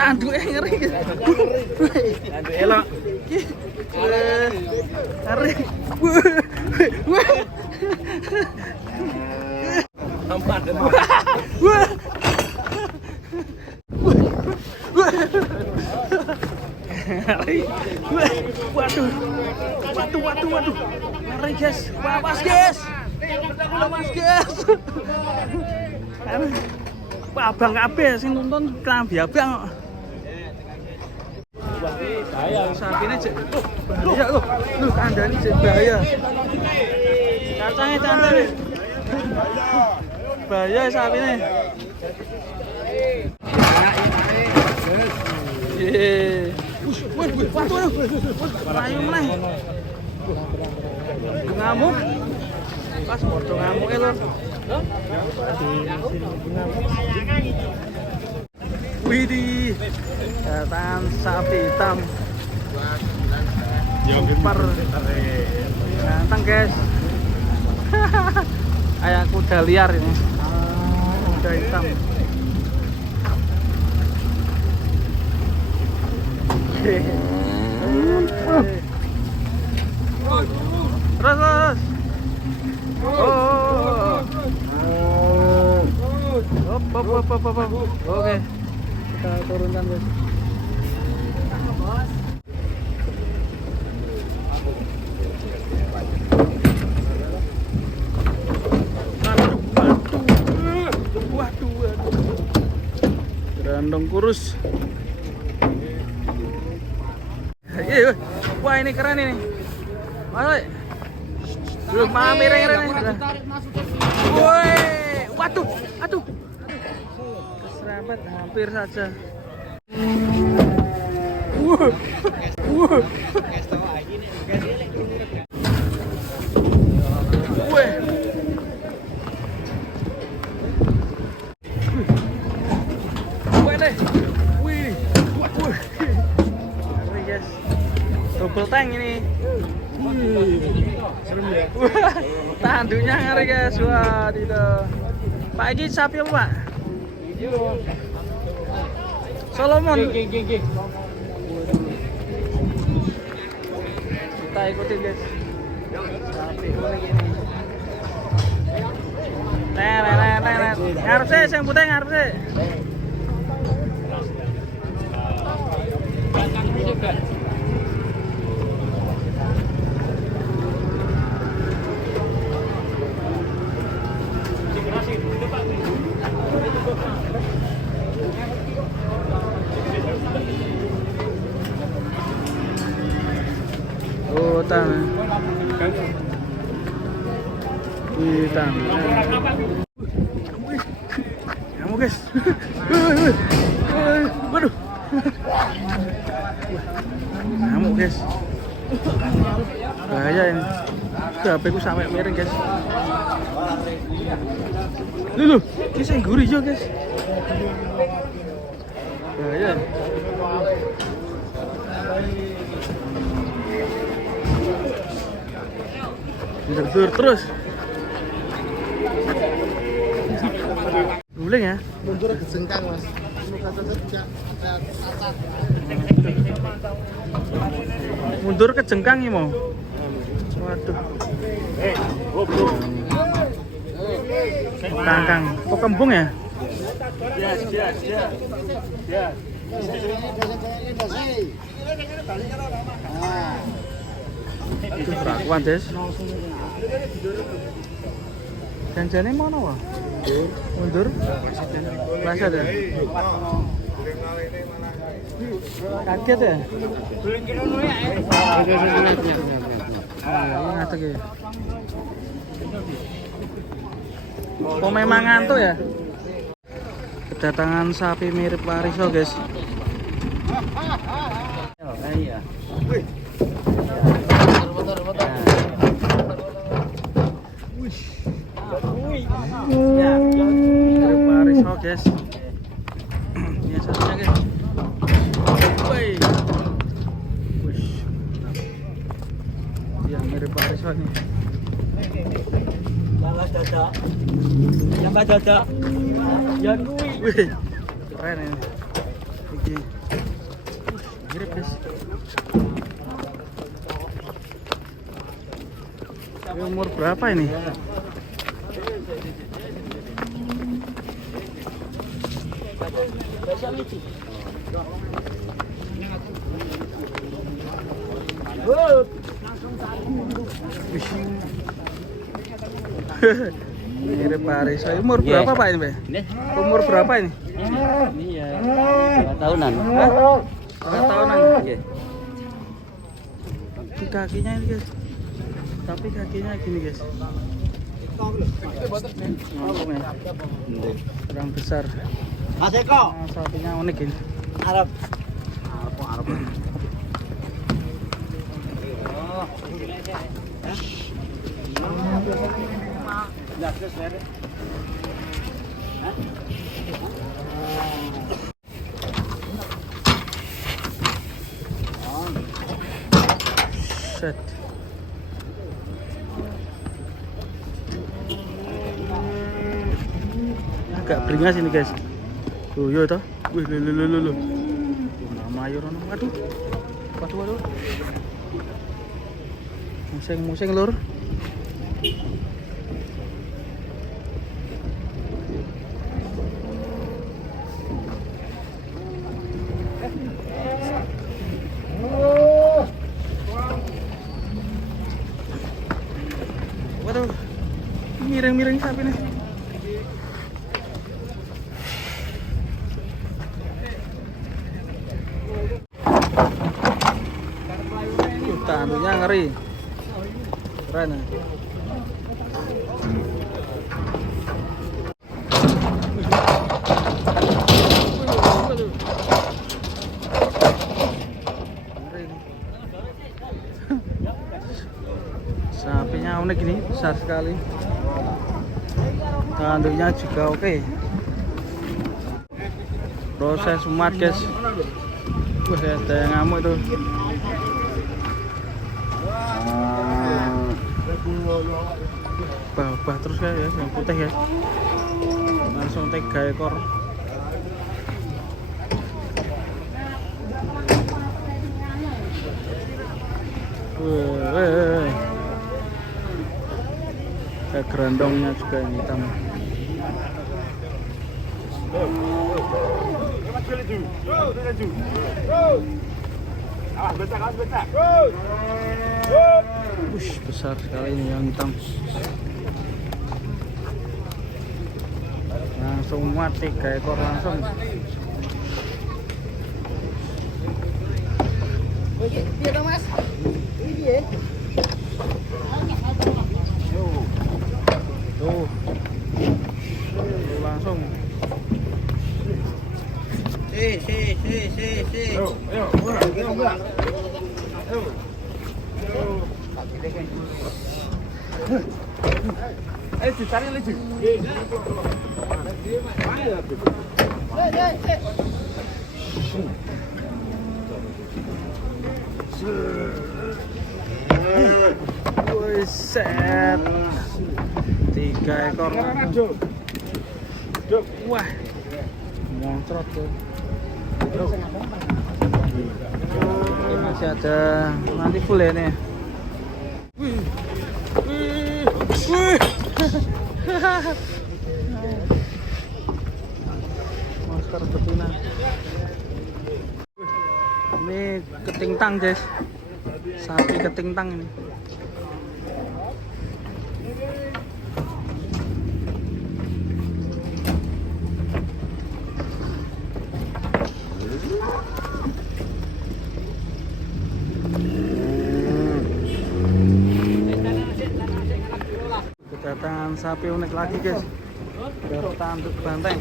Tanduk ngeri. Tanduk elok. Ngeri. Empat. Waduh. Ngeri guys. Awas guys. Wah, abang kabeh sing nonton klambi abang kok. Bahaya. Sapine cek. Bahaya loh. Loh, kandhane cek bahaya. Kacange cantik. Bahaya sapine. Waduh. Payu meneh. Ngamuk. Pas bodoh ngamuke lho. Widih, datang sapi hitam. Super ganteng guys. Kayak kuda liar ini. Kuda hitam. Terus. Hop. Oke. Kita turunkan guys. Waduh. Gerandong kurus. Wah, ini keren ini. Masuk. Belum pamer ini. Woi, waduh, aduh. Keserempet hampir saja. Double tank ini. Serem ya. Tanduknya ngeri guys. Wah, Pak, ini sapi apa, Pak? Solomon. Kita ikutin guys. Sapi unik ini. Ngarep sih, yang putih ngarep sih. Hitam. Kamu guys. Waduh. Kamu guys. Bahaya ini. HP ku sampai miring guys. Loh, ini saya gurih juga guys. Bahaya. Mundur terus. Guling ya? Mundur ke jengkang mas. Mundur ke jengkang ya mau. Waduh. Kangkang. Kok kembung ya? Ya. Itu perakuan des. Janjane mana wah? Mundur. Rasa deh. Kaget ya? Ini ngatek ya. Kok memang ngantuk ya? Kedatangan sapi mirip wariso guys. Iya. Mirip wariso guys. Ini satunya guys. Woi. Dia mirip wariso nih. Yang gak cocok. Ya kui. Wih, keren ini. Oke. Mirip guys. Ini umur berapa ini? Mirip Paris. Umur berapa Pak ini, Pak? Umur berapa ini? Ini ya 2 tahunan. Hah? 2 tahunan. Iya. Di kakinya ini guys. Tapi kakinya gini guys. Ngomongnya kurang besar. Mas Eko. Nah, sapinya unik ini. Arab. Arab. Set. Agak beringas ini guys. Tuh, yo toh. Wih, lu. Mama ayo rono. Waduh. Museng lur. Waduh. Miring sapi nih. Tandunya ngeri. Keren. Sapinya unik ini, besar sekali. Tanduknya juga oke. Proses umat guys. Wah, ada yang ngamuk itu. Bah terus ya, yang putih ya. Langsung 3 ekor. Kayak gerandongnya juga yang hitam. Wush, besar sekali ini yang hitam. Langsung muat 3 ekor langsung. Iya dong Mas. Ini dia. Tuh. Langsung. Ayo cari lagi. Set 3 ekor langsung. Wah, moncrot tuh. Ini masih ada, nanti full ya nih. Wih. Monster betina. Ini ketingtang guys, sapi ketingtang ini. Kedatangan sapi unik lagi guys. Baru tanduk banteng.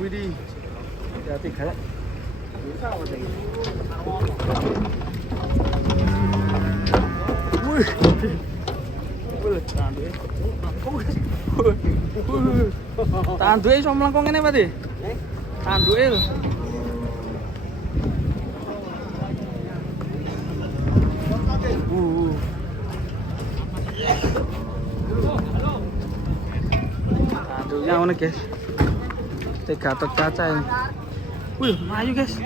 Widih, hati kayak. Wih, tanduknya iso melengkung ini berarti? Tanduknya lho. Tanduknya unik guys. Gatot kaca ini. Wih, maju guys.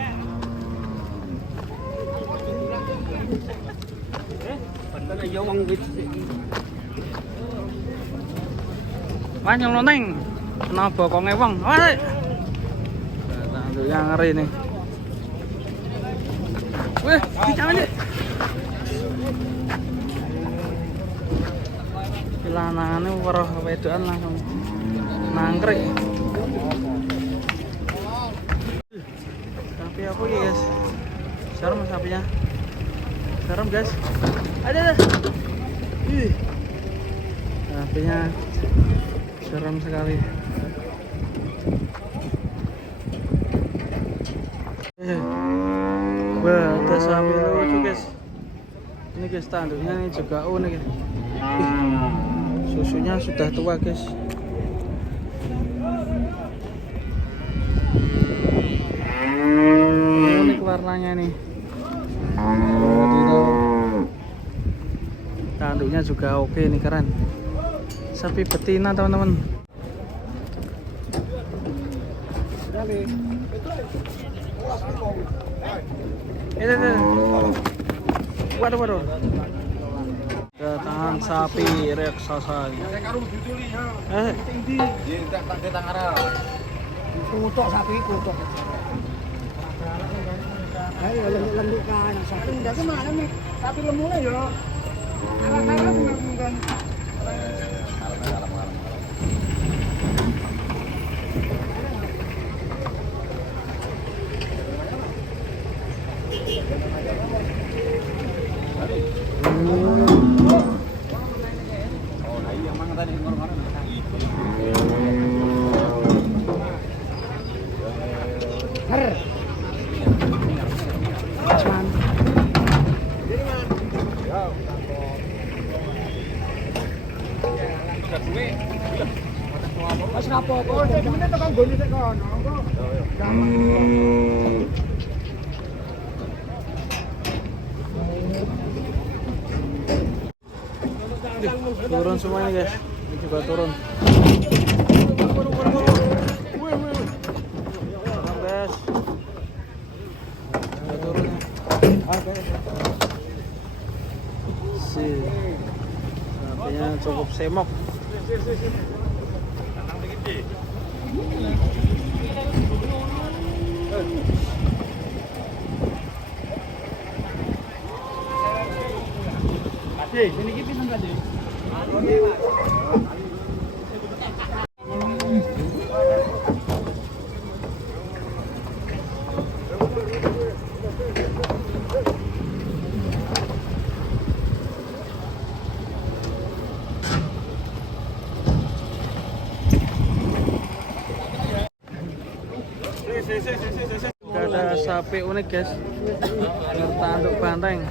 Wah, nyeloneng. Kena bokongnya wong. Wah. Yang ngeri nih. Wih, jangan deh. Lanangannya weruh wedokan langsung nangkrik. Sapi apa ya guys? Serem sapinya. Serem guys. Ada. Ih. Sapinya serem sekali. Wah, ada sapi lucu guys. Ini guys tanduknya ini juga unik ya. Susunya sudah tua guys. Unik warnanya nih. Tanduknya juga oke nih, keren. Sapi betina teman-teman. Ini. Waduh. Kedatangan sapi raksasa. Kutok sapi kutok. Ayo lembukan sapi udah kemana nih? Sapi lembunya ya. Alat-alat lembukan. Mas rapopo, ini tekan goni sik kono. Turun semuanya guys. Ini juga turun. Guys. Turun. Sapinya cukup semok. Sini iki pinten Kak? Ada sapi unik guys. Bertanduk banteng.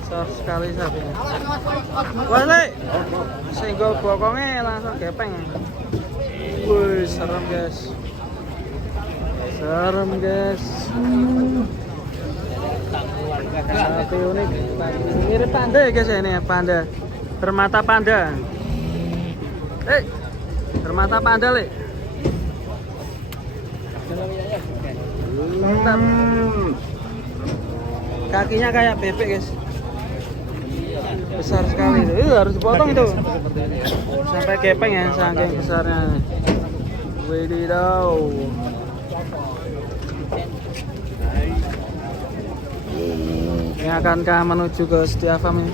Besar sekali sapinya. Wah, senggol bokongnya langsung gepeng. Wih, serem guys. Serem guys. Sapi unik. Mirip panda ya guys ya, ini ya, panda. Bermata panda. Bermata panda, Le. Mantap. Kakinya kayak bebek, guys. Besar sekali itu. Harus dipotong itu. Sampai kepeng ya, saking besarnya. Wedidaw. Ini akankah menuju ke Setia Farm ini?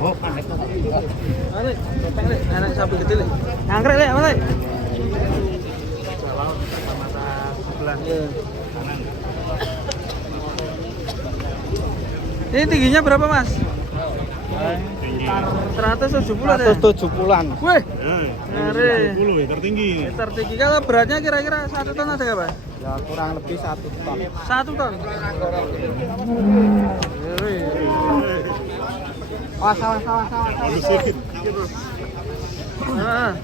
Oh, panek. Ale, anak sapi kecil. Anggrek, Le, apa, Le? Mata sebelah. Ini tingginya berapa, Mas? 170 deh. 170-an. Wih. Ngeri. 170 tertinggi. Tertinggi. Kalau beratnya kira-kira 1 ton ada nggak, Pak? Ya kurang lebih 1 ton. 1 ton. Ngeri. Oh, sawah. Nah.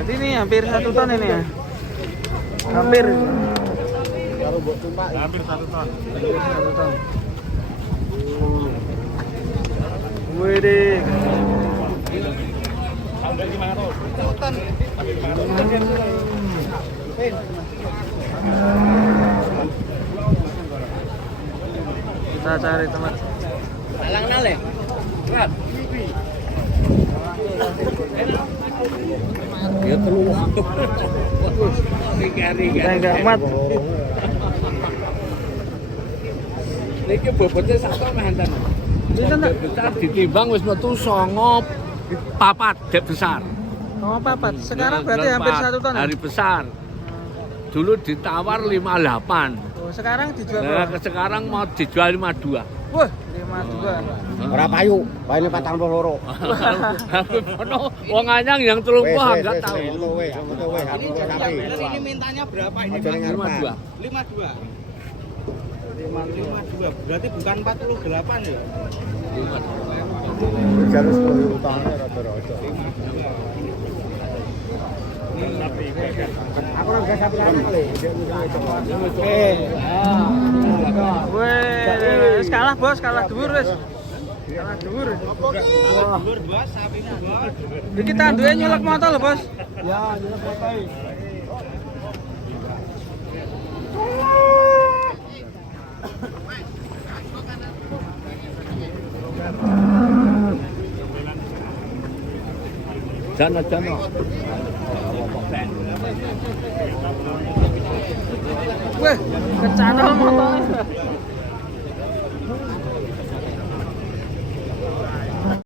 Jadi ini hampir 1 ton ini ya. Hampir. Kalau buat tumpah hampir 1 ton. 1 ton. Wih. Kita cari teman. Alang nale. Berat. Ya terus. Kita enggak mat. Niki bobotnya satu mantan. Bisa enggak? Besar ditimbang wis metu 9 papat dek besar. Oh, papat. Sekarang berarti hampir 1 ton. Hari besar. Dulu ditawar 58. Oh, sekarang dijual Nah, berapa? sekarang mau dijual 52. Wah, 52. Ora payu, payune 42. Wong anyang yang 30 enggak tahu. Wes, sapi. Ini mintanya berapa ini? Aja ning ngarepan. 52. 52. Berarti bukan 48 ya? Jalur 10 utangnya rata-rata. Aku nang gak sapi kali. Wih, kalah bos, kalah dhuwur wis. Kalah dhuwur. Dulur bos, sapi bos. Iki tanduke nyelek motor lho, Bos. Ya, jelas bapak. Jana. Wih, kecana motornya.